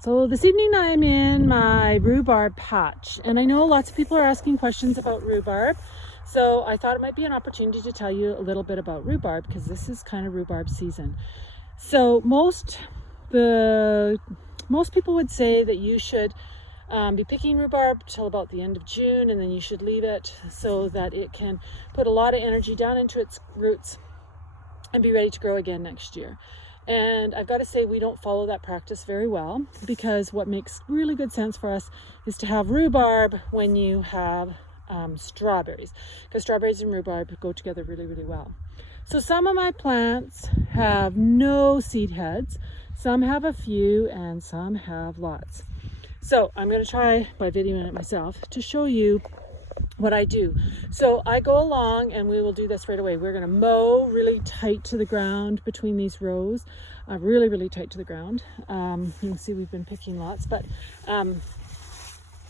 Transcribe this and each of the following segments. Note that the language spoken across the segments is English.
So this evening I'm in my rhubarb patch, and I know lots of people are asking questions about rhubarb, so I thought it might be an opportunity to tell you a little bit about rhubarb because this is kind of rhubarb season. So most people would say that you should be picking rhubarb till about the end of June, and then you should leave it so that it can put a lot of energy down into its roots and be ready to grow again next year. And I've got to say, we don't follow that practice very well, because what makes really good sense for us is to have rhubarb when you have strawberries, because strawberries and rhubarb go together really, really well. So some of my plants have no seed heads, some have a few, and some have lots. So I'm going to try, by videoing it myself, to show you what I do. So I go along, and we will do this right away. We're going to mow really tight to the ground between these rows, really, really tight to the ground. You can see we've been picking lots, but and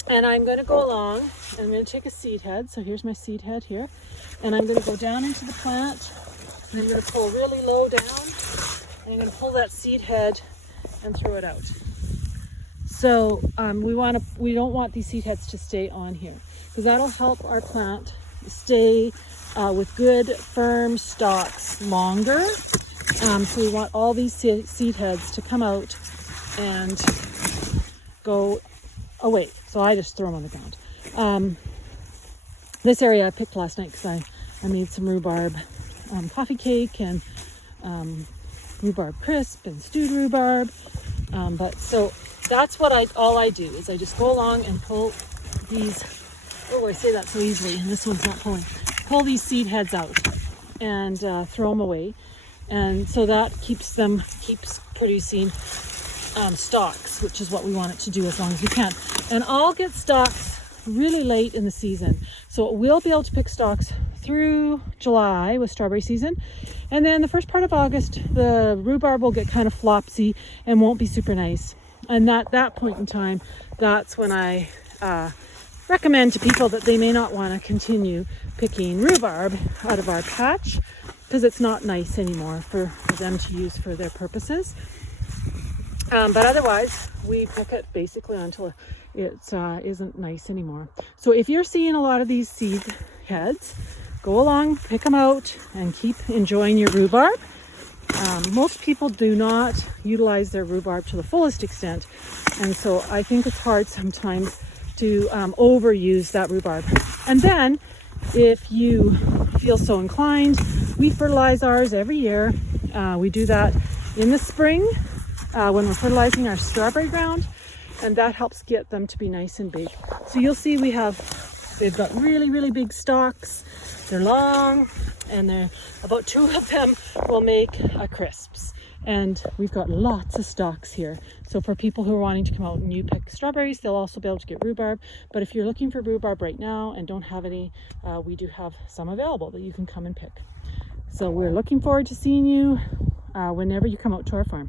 I'm going to go along, and I'm going to take a seed head. So here's my seed head here, and I'm going to go down into the plant, and I'm going to pull really low down, and I'm going to pull that seed head and throw it out. So we don't want these seed heads to stay on here, because that'll help our plant stay with good firm stalks longer. So we want all these seed heads to come out and go away. So I just throw them on the ground. This area I picked last night because I made some rhubarb coffee cake and rhubarb crisp and stewed rhubarb. So that's what all I do is I just go along and pull these. Oh, I say that so easily, and this one's not pulling. Pull these seed heads out and throw them away, and so that keeps producing stalks, which is what we want it to do as long as we can. And I'll get stalks really late in the season, so we'll be able to pick stalks through July with strawberry season, and then the first part of August, the rhubarb will get kind of flopsy and won't be super nice. And at that point in time, that's when I recommend to people that they may not want to continue picking rhubarb out of our patch, because it's not nice anymore for them to use for their purposes. But otherwise, we pick it basically until it isn't nice anymore. So if you're seeing a lot of these seed heads, go along, pick them out, and keep enjoying your rhubarb. Most people do not utilize their rhubarb to the fullest extent, and so I think it's hard sometimes to overuse that rhubarb. And then, if you feel so inclined, we fertilize ours every year. We do that in the spring when we're fertilizing our strawberry ground, and that helps get them to be nice and big. So you'll see they've got really, really big stalks. They're long, and about 2 of them will make crisps. And we've got lots of stalks here. So for people who are wanting to come out and you pick strawberries, they'll also be able to get rhubarb. But if you're looking for rhubarb right now and don't have any, we do have some available that you can come and pick. So we're looking forward to seeing you whenever you come out to our farm.